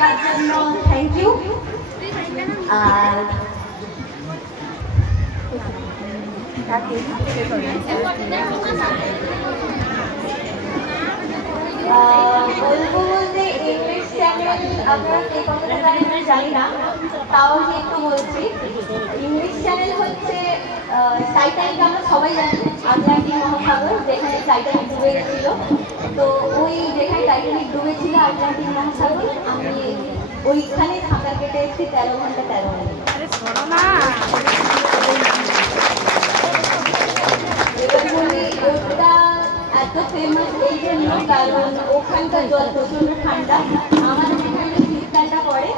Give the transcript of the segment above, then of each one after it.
তার জন্য thank you. আর বলবো বলতে ইংলিশ চ্যানেল আপনারা কে কতটা জানেন আমি জানি না, তাও আমি একটু বলছি। ইংলিশ চ্যানেল হচ্ছে টাইটানিক, আমরা সবাই জানি আটলান্টিক মহাসাগর যেখানে টাইটানিক ডুবে গেছিল। তো ওই যেখানে টাইটানিক ডুবেছিল আটলান্টিক মহাসাগর, আমি ওইখানে সাঁতার কেটে এসেছি 13 ঘন্টা 13 মিনিট। এবার বলি ওটা এত ফেমাস এই জন্য কারণ ওখানকার জল প্রচন্ড ঠান্ডা। আমাদের এখানে শীতকালটা পড়ে,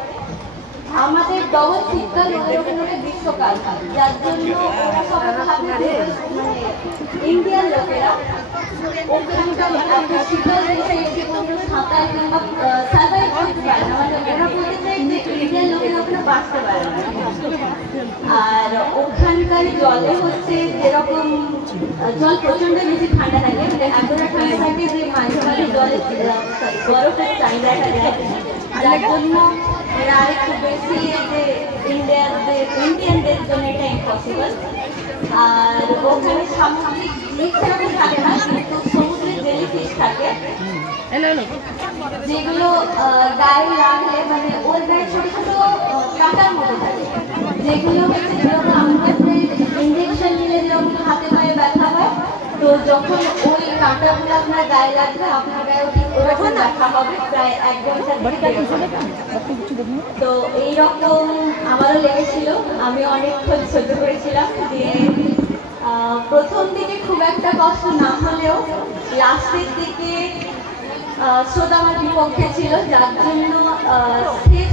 আমাদের ডবল শীতকাল, ওদের ওখানে গ্রীষ্মকাল, যার জন্য ওরা সবাই ভাবে মানে ইন্ডিয়ান লোকেরা ওখানকার এত শীতল দেশে এসে কোনো সাঁতার কিংবা সার্ভাইভ করতে পারে না। মানে ওরা বলতে চাই যে ইন্ডিয়ান লোকেরা ওখানে বাঁচতে পারে না। আর ওখানকার জলে হচ্ছে যেরকম জল প্রচন্ড বেশি ঠান্ডা থাকে, মানে এতটা ঠান্ডা থাকে যে মাঝে মাঝে জলে বরফের চাহিদা দেখা যায়, যার জন্য এরা আরেকটু বেশি যে ইন্ডিয়ানদের জন্য এটা ইম্পসিবল। আর ওখানে সামুদ্রিক জীব সেরকম থাকে না, কিন্তু সমুদ্রের জেলিফিশ থাকে যেগুলো গায়ে লাগলে মানে ওর গায়ে ছোট ছোট কাঁটার মতো থাকে, যেগুলো হচ্ছে যেরকম আমাদের ইঞ্জেকশন নিলে যেরকম হাতে পায়ে ব্যথা হয়, তো যখন ওই কাঁটাগুলো আপনার গায়ে লাগবে আপনার গায়ে ওরকম ব্যথা হবে প্রায় 1 ঘন্টা। তো এইরকম আমারও লেগেছিল, আমি অনেকক্ষণ সহ্য করেছিলাম। দিয়ে প্রথম দিকে খুব একটা কষ্ট না হলেও লাস্টের দিকে স্রোত আমার বিপক্ষে ছিল, যার জন্য শেষ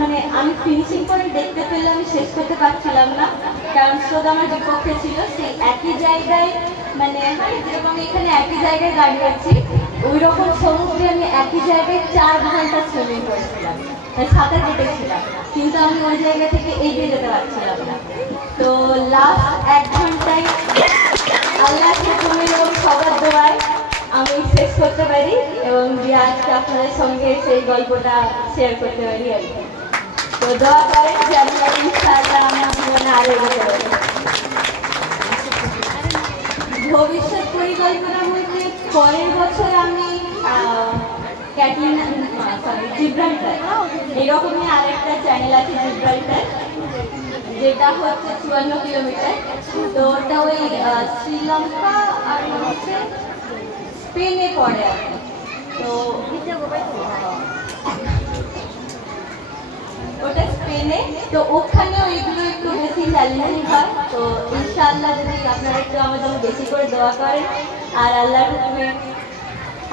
মানে আমি ফিনিশিং করে দেখতে পেলে আমি শেষ করতে পারছিলাম না, কারণ স্রোত আমার বিপক্ষে ছিল। সেই একই জায়গায় মানে যেরকম এখানে একই জায়গায় দাঁড়িয়ে আছি, ওই রকম সমুদ্রে আমি একই জায়গায় 4 ঘন্টা সুইমিং করেছিলাম, সাঁতার কেটেছিলাম, কিন্তু আমি ওই জায়গা থেকে এগিয়ে যেতে পারছিলাম না। তো লাস্ট 1 ঘন্টায় আল্লাহ এবং সবার দোয়ায় আমি শেষ করতে পারি এবং যে আজকে আপনাদের সঙ্গে সেই গল্পটা শেয়ার করতে পারি আর কি। তো দোয়া করেন যে আপনারা ইনশাআল্লাহ আমার জীবনে আরো এগোতে পারি। ভবিষ্যৎ পরিকল্পনা বলতে পরের বছর আমি জিব্রাল্টার এরকমই আরেকটা চ্যানেল আছে জিব্রাল্টার, যেটা হচ্ছে 54 কিলোমিটার। তো ওটা ওই শ্রীলঙ্কা আর হচ্ছে স্পেনে পড়ে আর কি। তো ওটা স্পেনে, তো ওখানেও এগুলো একটু বেশি চ্যালেঞ্জিং হয়। তো ইনশাআল্লাহ যদি আপনারা একটু আমার জন্য বেশি করে দোয়া করেন, আর আল্লাহর হুকুমে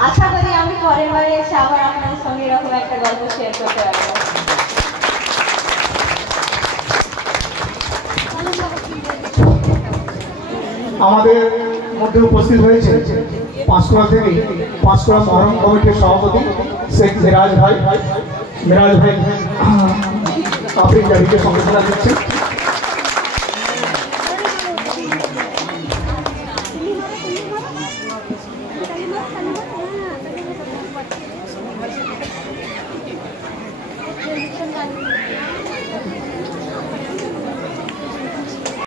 আশা করি আমি পরের বারে এসে আবার আপনাদের সঙ্গে এরকম একটা গল্প শেয়ার করতে পারবো। আমাদের মধ্যে উপস্থিত হয়েছে পাঁশকুড়া থেকে পাঁশকুড়া মহরম কমিটির সভাপতি শেখ মিরাজ ভাই। মিরাজ ভাই আফ্রিকা সঙ্গে দিচ্ছেন।